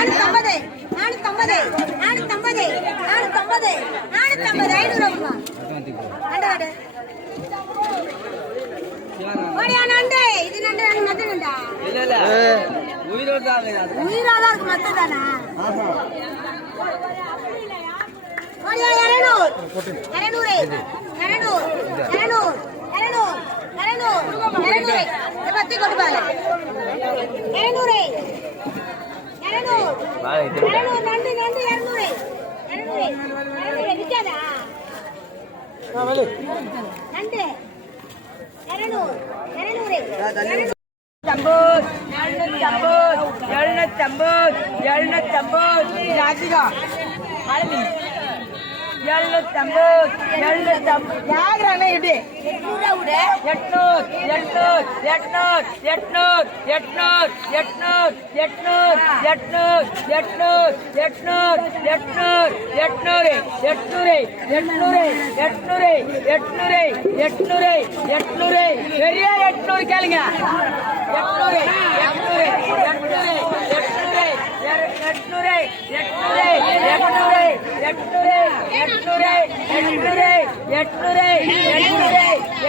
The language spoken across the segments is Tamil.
நானூத்தம்பது நானூத்தம்பது நானூத்தம்பது நானூத்தம்பது நானூத்தம்பது ஐநூறு ஓடியா நண்டு இது நண்டு நண்டு மத்த நண்டா இல்ல இருக்கு மத்த தானா ஓடியா இரநூறு. இரநூறு இரநூறு இரநூறு இரநூறு இரநூறு இரநூறு. பத்தி கொண்டு இரநூறு. எழுநூத்தம்பது எழுநூத்தம்பது எழுநூத்தம்பது. ராஜிகா இரநூறு இரநூறு இரநூறு விற்காதா நண்டு இரநூறு இரநூறு இரநூறு ஐம்பது எழுநூத்தி ஐம்பது எழுநூத்தி ஐம்பது எழுநூத்தி ஐம்பது அதிகா எழுநூத்தி ஐம்பது எழுநூத்தி ஐம்பது யாருறானே இது எட்நூறு எட்நூறு எட்நூறு எட்நூறு எட்நூறு எட்நூறு எட்நூறு எட்நூறு எட்நூறு எட்நூறு எட்நூறு எட்நூறு எட்நூறு எட்நூறு எட்நூறு எட்நூறு எட்நூறு பெரிய எட்நூறு கேளுங்க எட்நூறு எட்நூறு எட்நூறு எட்நூறு எட்நூறு எட்நூறு எட்நூறு எட்நூறு எட்நூறு எட்நூறு எட்நூறு எட்நூறு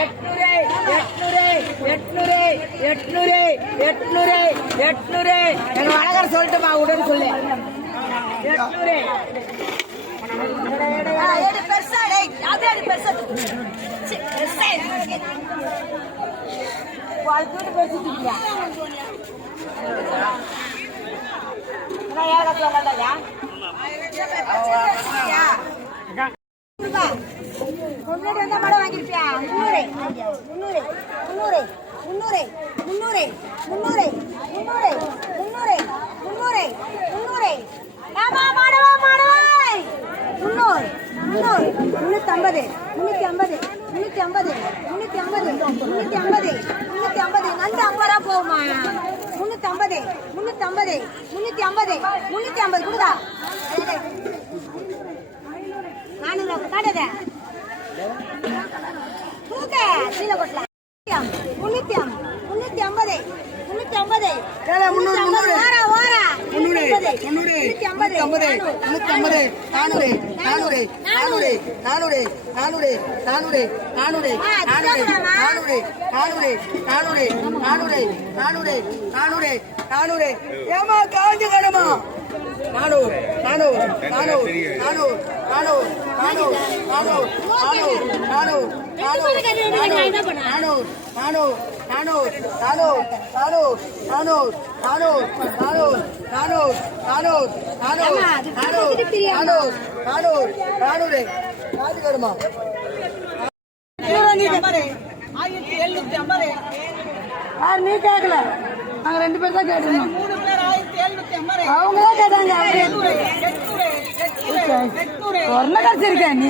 எட்நூறு எட்நூறு எட்நூறு எட்நூறு எட்நூறு எட்நூறு எங்க வடகர் சொல்லிட்டுமா உடனே சொல்லு எட்நூறு பெருசா பெருசா பெருசா ஏழு முன்னூறு முன்னூறு ஏமா மாடவா? மாடவாய் முன்னூறு முன்னூறு முன்னூத்தி ஐம்பது முன்னூத்தி ஐம்பது முன்னூத்தி ஐம்பது முன்னூத்தி ஐம்பது முன்னூத்தி ஐம்பது முன்னூத்தி ஐம்பது நண்டு ஐம்பது ரூபா போகுமா? முன்னூத்தி ஐம்பது முன்னூத்தி ஐம்பது முன்னூத்தி ஐம்பது முன்னூத்தி ஐம்பது கொடுதா நானூறு காட்டுத தூக்க கீழே கொட்டலாம் முன்னூத்தி ஐம்பது முன்னூத்தி ஐம்பது முன்னூத்தி ஐம்பது முன்னூத்தி ஐம்பது முன்னூத்தி ஐம்பது, நானூறு, நானூறு, நானூறு, நானூறு, நானூறு, நானூறு, நானூறு, நானூறு, நானூறு, நானூறு, நானூறு, நானூறு, நானூறு, நானூறு, நானூறு. ஏம்மா, காஞ்ச கனமா? நானூறு, நானூறு, நானூறு, நானூறு, நானூறு, நானூறு, நானூறு, நானூறு, நானூறு? நானூறு, நானூறு, நானூறு, நானூறு, நானூறு, நானூறு, நானூறு, நானூறு, நானூறு, நானூறு, நானூறு, நானூறு. நானூறு, நானூறு, நானூறு. காசு கருமா ஆயிரத்தி எழுநூத்தி ஐம்பது யார் நீ கேட்கல நாங்க ரெண்டு பேர் தான் ஐம்பது அவங்க தான் கேட்டாங்க ஒன்ன கிடைச்சிருக்க நீ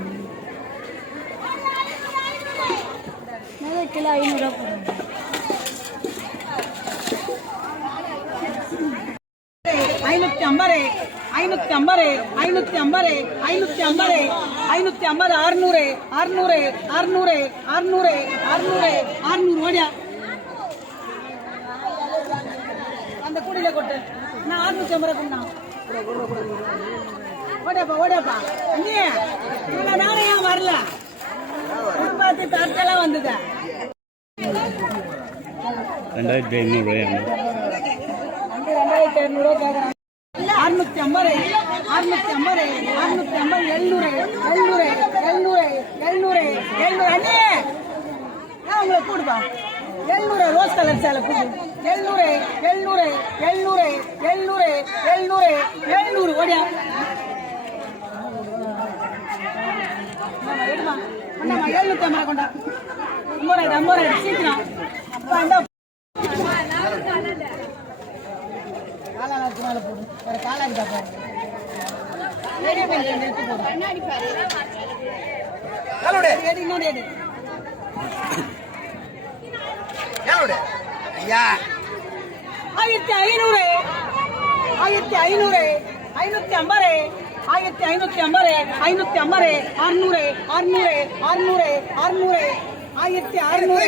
ஊருக்கு கிலோ ஐநூறுரூவா போடுங்க. ஐநூத்தி ஐம்பது ஐநூத்தி ஐம்பது ஐநூத்தி ஐம்பது ஐநூத்தி ஐம்பது ஐநூத்தி ஐம்பது அறுநூறு அறுநூறு அறுநூறு அறுநூறு அறுநூறு அறுநூறு ஓடியா. அந்த கூடையில கொட்டு. நான் அறுநூத்தி ஐம்பது கொண்டா ஓடியாப்பா ஓடியாப்பா. அண்ணே வந்தது? ரெண்டாயிரத்தி ஐநூறு ரெண்டாயிரத்தி ஐநூறுவா கேட்குறாங்க அறுநூத்தி ஐம்பது அறுநூத்தி ஐம்பது அறுநூத்தி ஐம்பது எழுநூறு எழுநூறு எழுநூறு எழுநூறு எழுநூறு. அண்ணே நான் உங்களை கூடுப்பா எழுநூறு ரோஸ் கலர் சேலை கூடு. எழுநூறு எழுநூறு எழுநூறு எழுநூறு எழுநூறு எழுநூறு. ஓடியா. எடுமா அண்ணாமா எழுநூத்தி ஐம்பது கொண்டா. ஆயிரத்தி ஐநூறு ஆயிரத்தி ஐநூறு ஐநூத்தி ஐம்பது ஆயிரத்தி ஐநூத்தி ஐம்பது ஐநூத்தி ஐம்பது அறுநூறு அறுநூறு அறுநூறு அறுநூறு ஆயிரத்தி அறுநூறு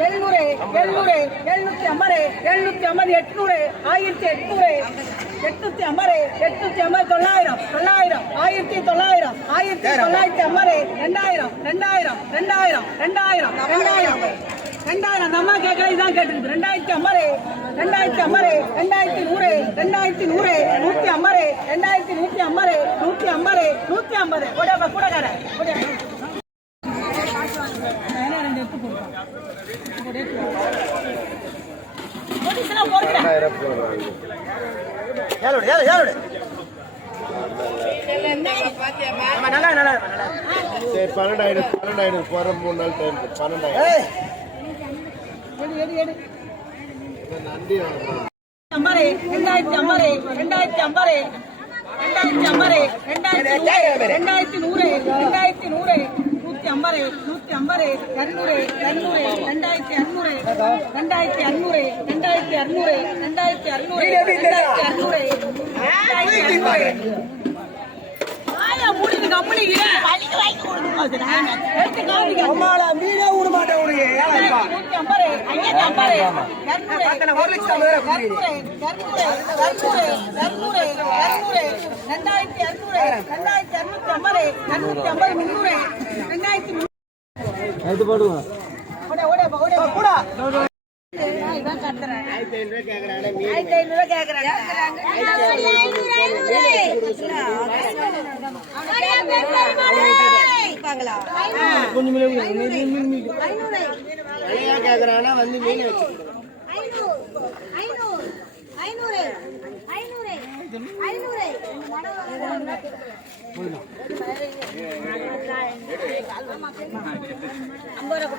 எழுநூறு எழுநூறு எழுநூத்தி ஐம்பது எழுநூத்தி ஐம்பது எட்நூறு ஆயிரத்தி எட்நூறு எட்நூத்தி ஐம்பது எட்நூத்தி ஐம்பது தொள்ளாயிரம் தொள்ளாயிரம் ஆயிரத்தி தொள்ளாயிரம் ஆயிரத்தி தொள்ளாயிரத்தி ஐம்பது ரெண்டாயிரம் ரெண்டாயிரம் ரெண்டாயிரம் ரெண்டாயிரம் ரெண்டாயிரம் ரெண்டாயிரம் அந்த அம்மா கேட்கல இதான் கேட்டுருக்குது ரெண்டாயிரத்தி ஐம்பது ரெண்டாயிரத்தி ஐம்பது ரெண்டாயிரத்தி நூறு ரெண்டாயிரத்தி நூறு நூத்தி ஐம்பது ரெண்டாயிரத்தி நூத்தி ஐம்பது நூத்தி ஐம்பது நூத்தி ஐம்பது. கூட கூடக்கார கூட ரெண்டு நோட்டீஸ்லாம் போடுறேன் சரி பன்னெண்டாயிரம் பன்னெண்டாயிரம் போகிற மூணு நாள் டைம் பன்னெண்டாயிரம். ஐம்பது ரெண்டாயிரத்தி ஐம்பது ரெண்டாயிரத்தி ஐம்பது ரெண்டாயிரத்தி ஐம்பது ரெண்டாயிரத்தி நூறு ரெண்டாயிரத்தி நூறு ரெண்டாயிரத்தி நூறு நூத்தி ஐம்பது நூத்தி ஐம்பது இரநூறு இரநூறு ரெண்டாயிரத்தி இரநூறு ரெண்டாயிரத்தி இரநூறு ரெண்டாயிரத்தி இரநூறு ரெண்டாயிரத்தி இரநூறு ரெண்டாயிரத்தி இரநூறு ரெண்டாயிரத்தி இரநூறு கம்பெனிக்கு வாங்கி கொடுக்கணும் அம்மாடா மீனே விட மாட்டேன் உனக்கு. ஒரு லட்சம் ரெண்டாயிரத்தி இரநூறு ரெண்டாயிரத்தி இரநூத்தி ஐம்பது. முந்நூறு. ரெண்டாயிரத்தி முந்நூறு. கூட கேக்குறாங்க. விலையா வந்து மீன் ஐம்பது ரூபா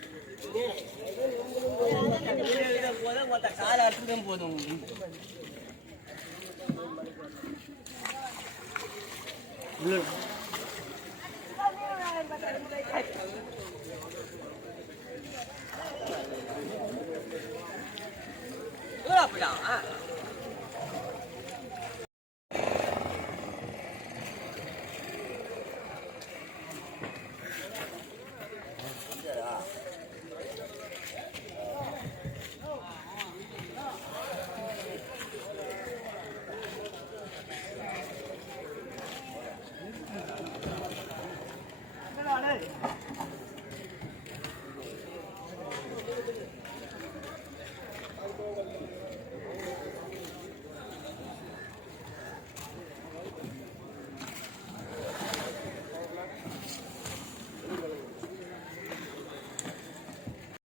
எல்லாம் ஐம்பது நல்ல தூரம் போயிட்டான்